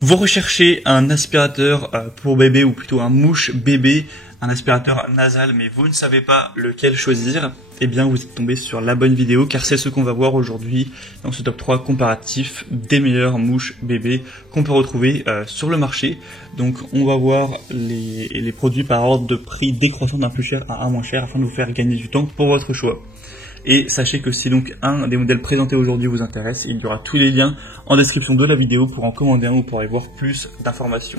Vous recherchez un aspirateur pour bébé ou plutôt un mouche bébé, un aspirateur nasal mais vous ne savez pas lequel choisir, eh bien vous êtes tombé sur la bonne vidéo car c'est ce qu'on va voir aujourd'hui dans ce top 3 comparatif des meilleures mouches bébés qu'on peut retrouver sur le marché. Donc on va voir les produits par ordre de prix décroissant d'un plus cher à un moins cher afin de vous faire gagner du temps pour votre choix. Et sachez que si donc un des modèles présentés aujourd'hui vous intéresse, il y aura tous les liens en description de la vidéo pour en commander un, vous pourrez voir plus d'informations.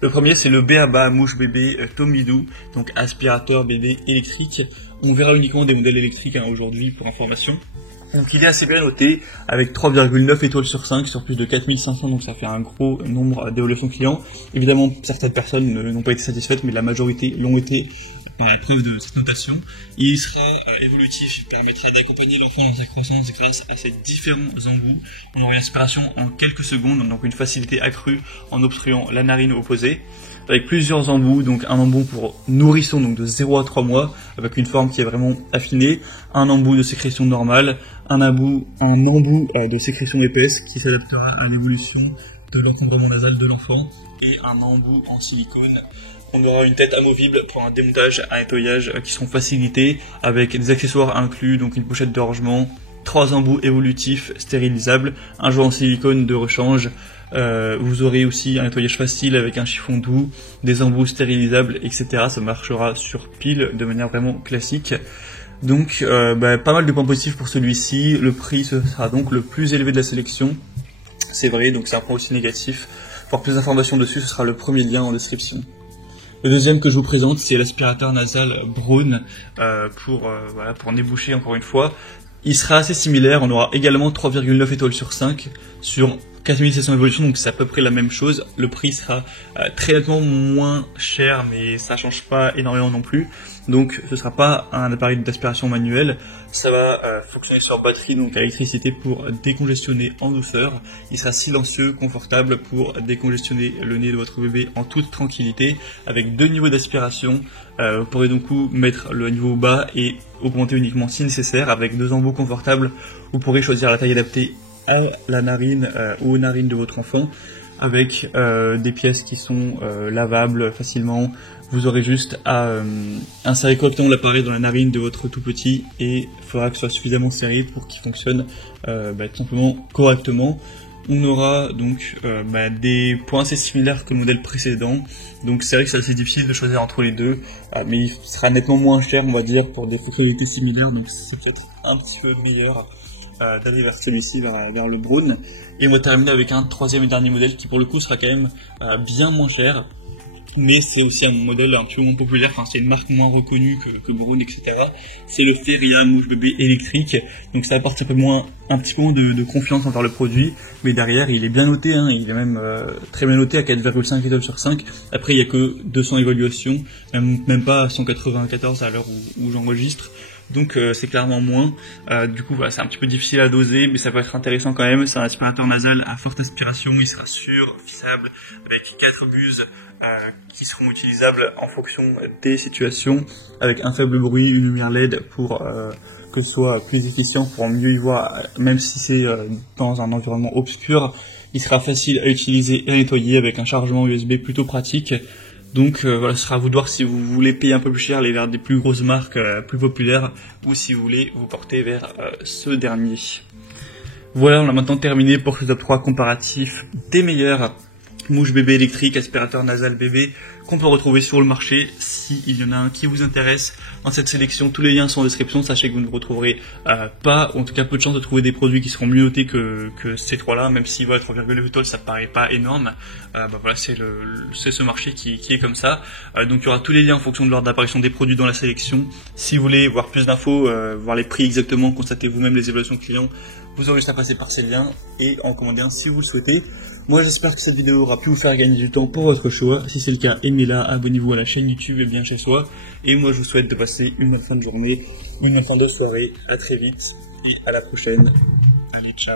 Le premier c'est le B.A.B.A. mouche bébé Tomidou, donc aspirateur bébé électrique. On verra uniquement des modèles électriques aujourd'hui pour information. Donc il est assez bien noté avec 3,9 étoiles sur 5 sur plus de 4500, donc ça fait un gros nombre d'évaluations clients. Évidemment certaines personnes n'ont pas été satisfaites mais la majorité l'ont été par la preuve de cette notation. Il sera évolutif, il permettra d'accompagner l'enfant dans sa croissance grâce à ses différents embouts. On aura une aspiration en quelques secondes, donc une facilité accrue en obstruant la narine opposée. Avec plusieurs embouts, donc un embout pour nourrisson, donc de 0 à 3 mois, avec une forme qui est vraiment affinée, un embout de sécrétion normale, un embout de sécrétion épaisse qui s'adaptera à l'évolution de l'encombrement nasal de l'enfant, et un embout en silicone. On aura une tête amovible pour un démontage, un nettoyage qui seront facilités, avec des accessoires inclus, donc une pochette de rangement, 3 embouts évolutifs stérilisables, un jouet en silicone de rechange. Vous aurez aussi un nettoyage facile avec un chiffon doux, des embouts stérilisables, etc. Ça marchera sur pile de manière vraiment classique. Donc pas mal de points positifs pour celui-ci. Le prix ce sera donc le plus élevé de la sélection. C'est vrai, donc c'est un point aussi négatif. Pour plus d'informations dessus, ce sera le premier lien en description. Le deuxième que je vous présente, c'est l'aspirateur nasal Braun pour nez bouché encore une fois. Il sera assez similaire, on aura également 3,9 étoiles sur 5 sur 4700 évolutions, donc c'est à peu près la même chose. Le prix sera très nettement moins cher, mais ça change pas énormément non plus. Donc ce sera pas un appareil d'aspiration manuel, ça va fonctionner sur batterie, donc à électricité pour décongestionner en douceur. Il sera silencieux, confortable pour décongestionner le nez de votre bébé en toute tranquillité, avec 2 niveaux d'aspiration. Vous pourrez donc mettre le niveau bas et augmenter uniquement si nécessaire, avec 2 embouts confortables. Vous pourrez choisir la taille adaptée à la narine ou aux narines de votre enfant, avec des pièces qui sont lavables facilement. Vous aurez juste à insérer correctement l'appareil dans la narine de votre tout petit et il faudra que ce soit suffisamment serré pour qu'il fonctionne tout simplement correctement. On aura donc des points assez similaires que le modèle précédent, donc c'est vrai que c'est assez difficile de choisir entre les deux, mais il sera nettement moins cher on va dire pour des fonctionnalités similaires, donc c'est peut-être un petit peu meilleur d'aller vers celui-ci, vers le Braun. Et on va terminer avec un troisième et dernier modèle qui pour le coup sera quand même bien moins cher, mais c'est aussi un modèle un peu moins populaire, enfin c'est une marque moins reconnue que Braun, etc. C'est le Feria mouche bébé électrique, donc ça apporte un petit peu moins de confiance envers le produit, mais derrière il est bien noté, il est même très bien noté à 4,5 étoiles sur 5. Après il n'y a que 200 évaluations, même pas 194 à l'heure où j'enregistre. Donc c'est clairement moins, du coup voilà, c'est un petit peu difficile à doser, mais ça peut être intéressant quand même. C'est un aspirateur nasal à forte aspiration, il sera sûr, fiable, avec 4 buses qui seront utilisables en fonction des situations, avec un faible bruit, une lumière LED pour que ce soit plus efficient, pour mieux y voir, même si c'est dans un environnement obscur. Il sera facile à utiliser et à nettoyer avec un chargement USB plutôt pratique. Donc voilà, ce sera à vous de voir si vous voulez payer un peu plus cher, aller vers des plus grosses marques plus populaires, ou si vous voulez vous porter vers ce dernier. Voilà, on a maintenant terminé pour ce top 3 comparatif des meilleurs mouche bébé électrique, aspirateur nasal bébé qu'on peut retrouver sur le marché. S'il y en a un qui vous intéresse dans cette sélection, tous les liens sont en description. Sachez que vous ne retrouverez pas, ou en tout cas peu de chance de trouver des produits qui seront mieux notés que ces trois-là, même si 3,9 étoiles ça paraît pas énorme. Voilà, c'est ce marché qui est comme ça. Donc il y aura tous les liens en fonction de l'ordre d'apparition des produits dans la sélection. Si vous voulez voir plus d'infos, voir les prix exactement, constatez vous-même les évaluations clients, vous aurez juste à passer par ces liens et en commander un si vous le souhaitez. Moi j'espère que cette vidéo aura pu vous faire gagner du temps pour votre choix. Si c'est le cas, aimez-la, abonnez-vous à la chaîne YouTube et bien chez soi. Et moi je vous souhaite de passer une bonne fin de journée, une bonne fin de soirée. À très vite et à la prochaine. Allez, ciao.